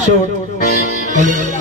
शेवट आणि